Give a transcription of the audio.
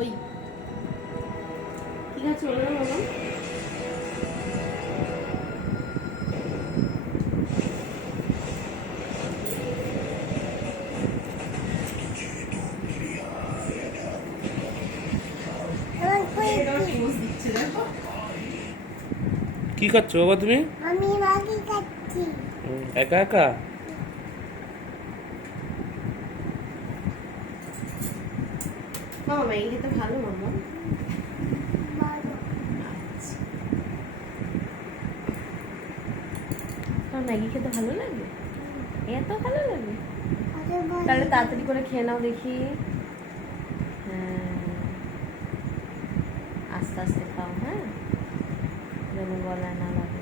ওই ঠিক আছে বলো না বাবা। কি খাচ্ছ বাবা তুমি? আমি ম্যাগি খাচ্ছি। একা একা? মামা ম্যাগি খেতে ভালো মামা। ভালো। তোমার ম্যাগি খেতে ভালো লাগে? এত ভালো লাগে? আরে ভালো। তাহলে তাড়াতাড়ি করে খেয়ে নাও দেখি। হ্যাঁ, আস্তে আস্তে খাও, হ্যাঁ, যেন গলায় না লাগে।